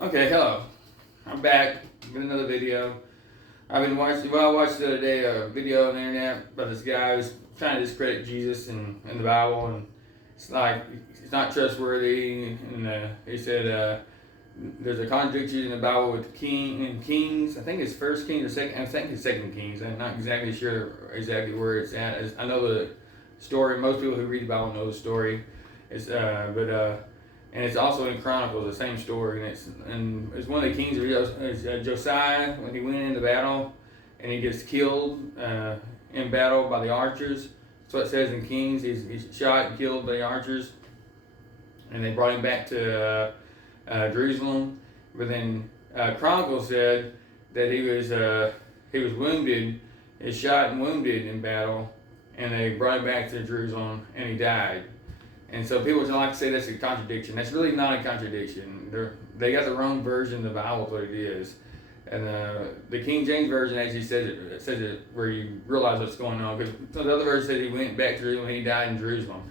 Okay, hello. I'm back with another video. I've been watching. Well, I watched the other day a video on the internet about this guy who's trying to discredit Jesus and the Bible, and it's like it's not trustworthy. And he said there's a contradiction in the Bible with Kings. I think it's First Kings or Second. I think it's Second Kings. I'm not exactly sure exactly where it's at. I know the story. Most people who read the Bible know the story. And it's also in Chronicles, the same story, and it's one of the kings of Josiah when he went into battle, and he gets killed in battle by the archers. That's what it says in Kings. He's shot and killed by the archers, and they brought him back to Jerusalem. But then Chronicles said that he was wounded, he shot and wounded in battle, and they brought him back to Jerusalem, and he died. And so people don't like to say that's a contradiction. That's really not a contradiction. They got their own version of the Bible, what it is. And the King James Version actually says it where you realize what's going on. Because the other version said he went back to Jerusalem and he died in Jerusalem.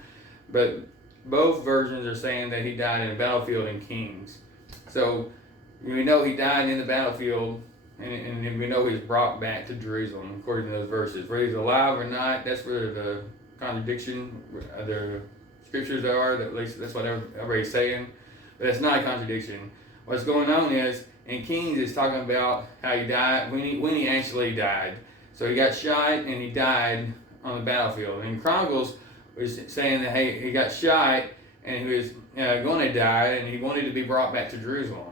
But both versions are saying that he died in a battlefield in Kings. So we know he died in the battlefield, and we know he was brought back to Jerusalem according to those verses. Whether he's alive or not, that's where the contradiction, the scriptures are, at least that's what everybody's saying, but it's not a contradiction. What's going on is, in Kings, it's talking about how he died, when he actually died. So he got shot and he died on the battlefield. And Chronicles was saying that, hey, he got shot and he was going to die and he wanted to be brought back to Jerusalem.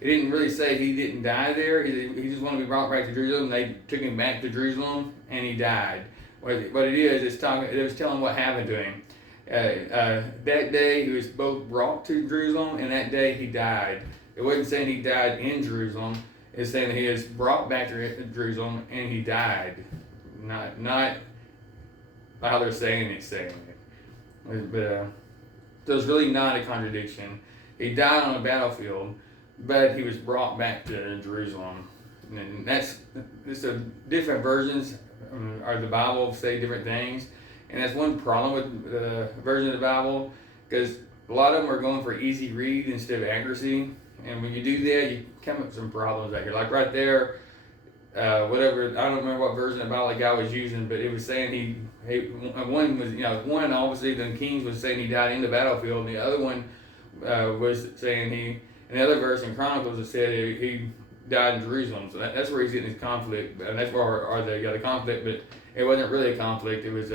It didn't really say he didn't die there, he just wanted to be brought back to Jerusalem. They took him back to Jerusalem and he died. What it is, it was telling what happened to him. That day he was both brought to Jerusalem, and that day he died. It wasn't saying he died in Jerusalem. It's saying that he was brought back to Jerusalem and he died. Not how they're saying it. But so it's really not a contradiction. He died on a battlefield, but he was brought back to Jerusalem. And it's a different versions of the Bible say different things. And that's one problem with the version of the Bible, because a lot of them are going for easy read instead of accuracy. And when you do that, you come up with some problems out here. Like right there, whatever, I don't remember what version of the Bible the guy was using, but it was saying one obviously the Kings was saying he died in the battlefield, and the other one was saying in the other verse in Chronicles it said he died in Jerusalem. So that's where he's getting his conflict, and that's where they got a conflict, but it wasn't really a conflict. It was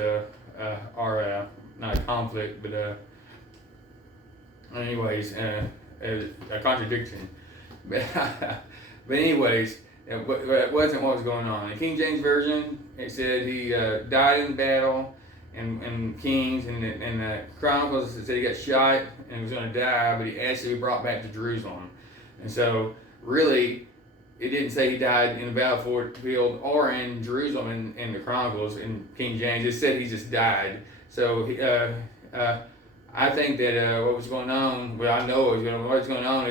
not a conflict, but anyways, a contradiction. But anyways, it wasn't what was going on. In the King James Version, it said he died in battle, and Kings, and the Chronicles, it said he got shot and was going to die, but he actually brought back to Jerusalem. And so, really, it didn't say he died in the battlefield or in Jerusalem in the Chronicles in King James. It said he just died. So I think that what was going on, well, I know what's going on.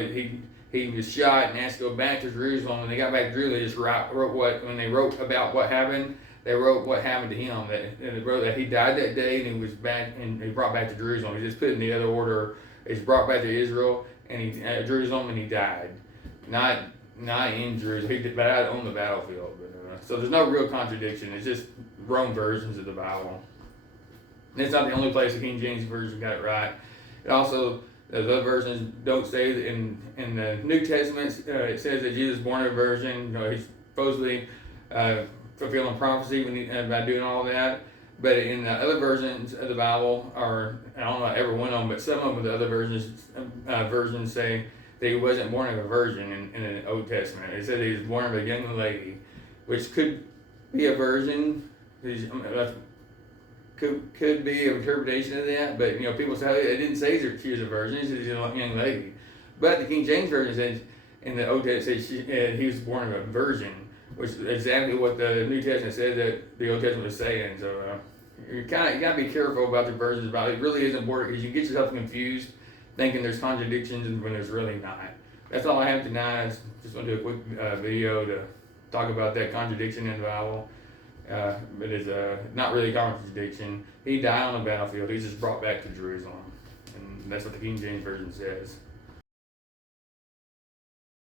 He was shot and asked to go back to Jerusalem. When they got back to Jerusalem, they just when they wrote about what happened, they wrote what happened to him. And they wrote that he died that day and he was back and he brought back to Jerusalem. He just put it in the other order. He's brought back to Israel and Jerusalem, and he died. Not in Jerusalem. He died on the battlefield. But, so there's no real contradiction. It's just wrong versions of the Bible. And it's not the only place the King James Version got it right. It also, the other versions don't say that in the New Testament, it says that Jesus was born of a virgin. He's supposedly fulfilling prophecy by doing all that. But in the other versions of the Bible, or I don't know every one of them, but some of the other versions say that he wasn't born of a virgin in the Old Testament. It said he was born of a young lady, which could be a virgin. Could be an interpretation of that, but people say it didn't say she was a virgin. It said she was a young lady. But the King James Version says in the Old Testament he was born of a virgin, which is exactly what the New Testament said that the Old Testament was saying. So you gotta be careful about the versions about it. It really is important because you get yourself confused thinking there's contradictions when there's really not. That's all I have tonight. I just want to do a quick video to talk about that contradiction in the Bible. But it's not really a contradiction. He died on the battlefield. He's just brought back to Jerusalem. And that's what the King James Version says.